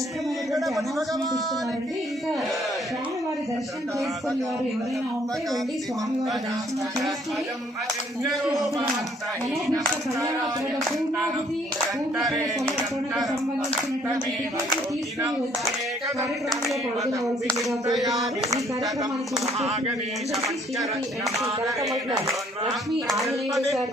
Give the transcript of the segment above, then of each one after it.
Announcement ఇస్తున్నారండి ఇంకా స్వామివారి దర్శనం చేసుకుని వారు ఎవరైనా ఉంటే వెళ్ళి స్వామివారి దర్శనం చేసుకుని మనోభీష్ట కళ్యాణాత్మక పూర్ణాహుతి పూర్ణ సంబంధించినటువంటి టికెట్లు తీసుకుని వచ్చి కార్యక్రమంలో పాల్గొనవలసిందిగా కోరుతున్నారు ఈ కార్యక్రమానికి ముఖ్య Shrimati N C Kanakamatla Lakshmi Anjaneya sir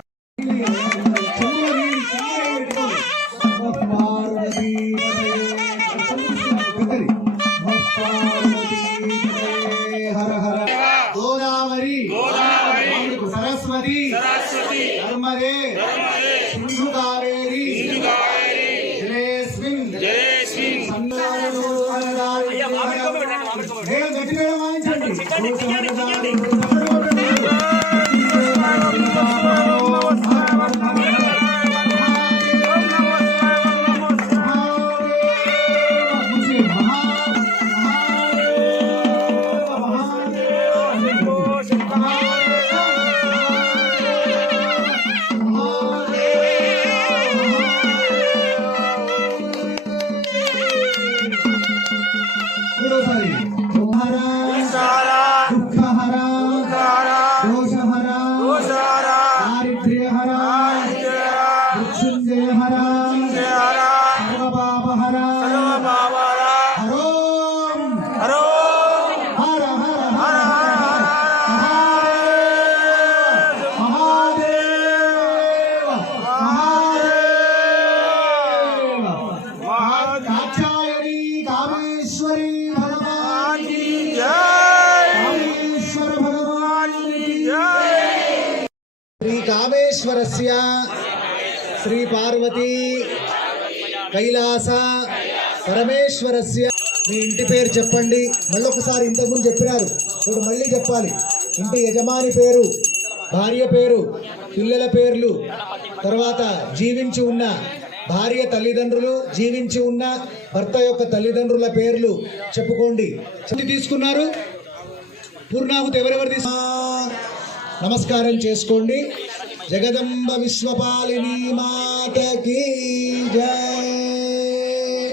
హర హర గోదావరి సరస్వతి నర్మదే సింధు కావేరి జలేస్మిన్ సన్నారో వరదాయి. ఏ గట్టి మేళం వాయించండి. కామేశ్వరస్య శ్రీ పార్వతీ కైలాస పరమేశ్వరస్య. మీ ఇంటి పేరు చెప్పండి. మళ్ళొకసారి ఇంతకుముందు చెప్పినారు. ఇప్పుడు మళ్ళీ చెప్పాలి. ఇంటి యజమాని పేరు భార్య పేరు పిల్లల పేర్లు తర్వాత జీవించి ఉన్న భార్య తల్లిదండ్రులు జీవించి ఉన్న భర్త యొక్క తల్లిదండ్రుల పేర్లు చెప్పుకోండి. తీసుకున్నారు? పూర్ణాహుతి ఎవరెవరు తీసుకు నమస్కారం చేసుకోండి. जगदम्ब विश्वपालिनी मात की जय।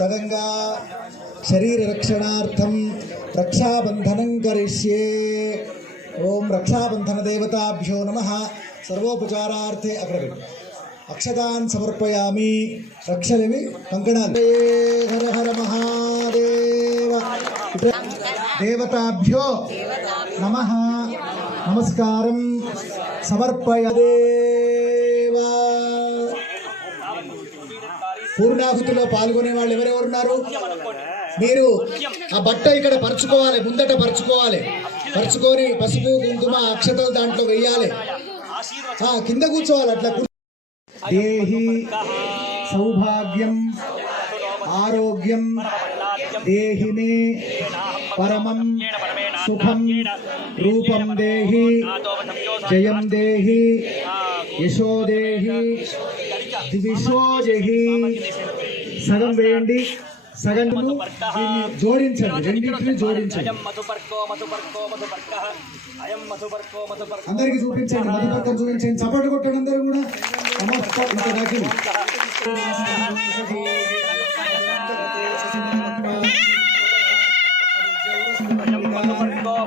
तदंगा शरीर रक्षणार्थम रक्षाबंधन करिष्ये। ओम रक्षाबंधन देवताभ्यो नम। सर्वोपचारार्थे अग्रगण्य अक्षतान् समर्पयामि। रक्षलिमि कङ्कणान् हर हर महादेव। देवताभ्यो नमः। నమస్కారం. సమర్పయ పూర్ణాహుతిలో పాల్గొనే వాళ్ళు ఎవరెవరున్నారు? మీరు ఆ బట్ట ఇక్కడ పరుచుకోవాలి ముందట పరుచుకోవాలి. పరుచుకొని పసుపు కుంకుమ అక్షతలు దాంట్లో వెయ్యాలి కింద కూర్చోవాలి అట్లా దేహి సౌభాగ్యం ఆరోగ్యం దేహిని పరమం సుఖం రూపం దేహి జయం దేహి యశో దేహి దివిషో జహి. సగం వేయండి. సగం జోడించండి. రెండింటిని జోడించండి. అందరికి చూపించండి. మధుపక్కన చూపించండి. చప్పట్లు కొట్టండి అందరూ కూడా. నమస్కారం.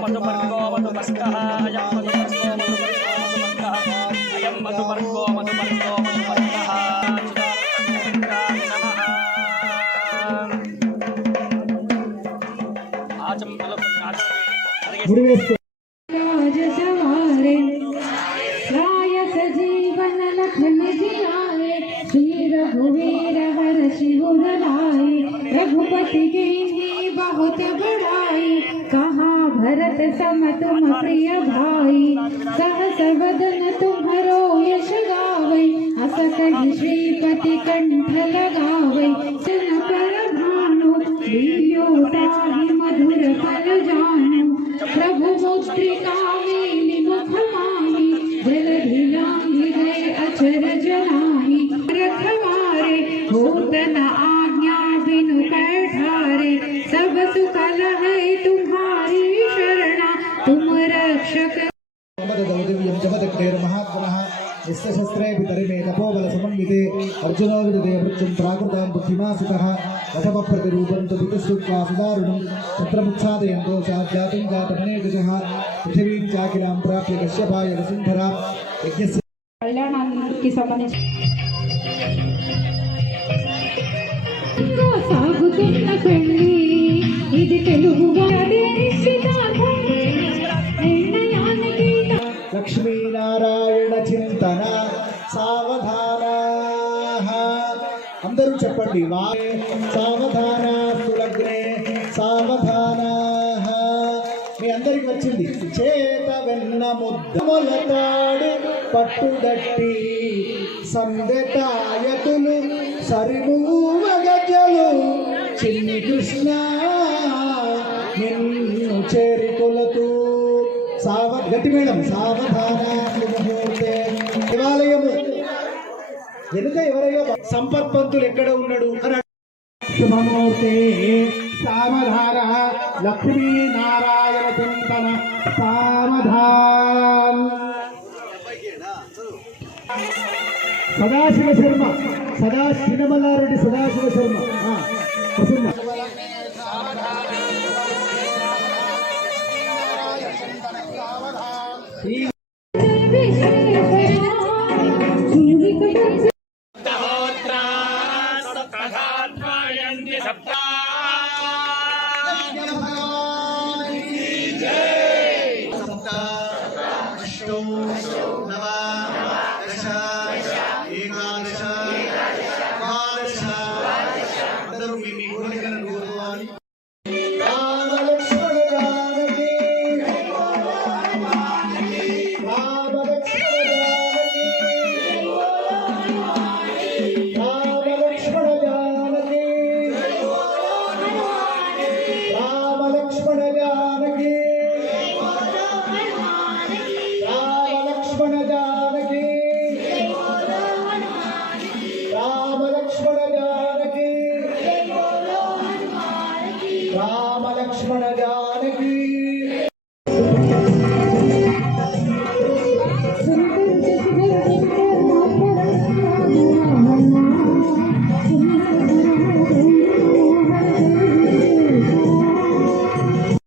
मधुमर्गो मधुमर्गो मधुमर्गो मधुमर्गो लखन जियाए रघुवीर हर शिव रघुपति के बहुत बड़ाई कहा भरत सम तुम प्रिय भाई सहस वदन तुम्हरो यश गावै। अस कहि श्रीपति कंठ लगावै सन पर भानु लील्यो ताहि मधुर फल जानु। प्रभु मुद्रिका मेलि मुख माहि जल धिलांघि गए अचर जनाहि रखवारे होत न आज्ञा बिनु पैठारे सब सुकल है तुम्हारी शरणा तुम रक्षक దౌర్దవ్యం జపదగ్రేర్ మహాత్మనః यस्य शस्त्रे पितरिमे तपोबलसमन्विते अर्जुनो विदते मृत्युं प्राकृतां बुद्धिमासितः रथमप्रतिरूपं तु पितुस्तुत्वा सुदारुणं तत्र मुच्छादयन्तो साज्जातं जातमनेकजः पृथिवीं चाकिलां प्राप्य कश्यपाय वसुन्धरा यज्ञस्य కళ్యాణానికి సంబంధించి ఇంకా సాగుతున్న పెళ్లి ఇది తెలుగు లక్ష్మీనారాయణ చింతన సావధాన. అందరూ చెప్పండి వారే సావధాన సులగ్నే సావధాన. మీ అందరికి వచ్చింది చేత వెన్న ముద్ద మొలతాడు పట్టుదట్టి సందెతాయతులు సరిమూవగజలు చిన్ని కృష్ణ నిన్ను చేరికొలతూ సావ గట్టి మేడం. సావధాన ముహూర్తే వెనుక ఎవరైనా సంపత్పంతులు ఎక్కడ ఉన్నాడు అని శుభమూర్తే సామధార లక్ష్మీనారాయణ చింతన సామధాన్. సదాశివ శర్మ సదా సినమలారెడ్డి సదాశివ శర్మ. ఆ, రామలక్ష్మణ జానకి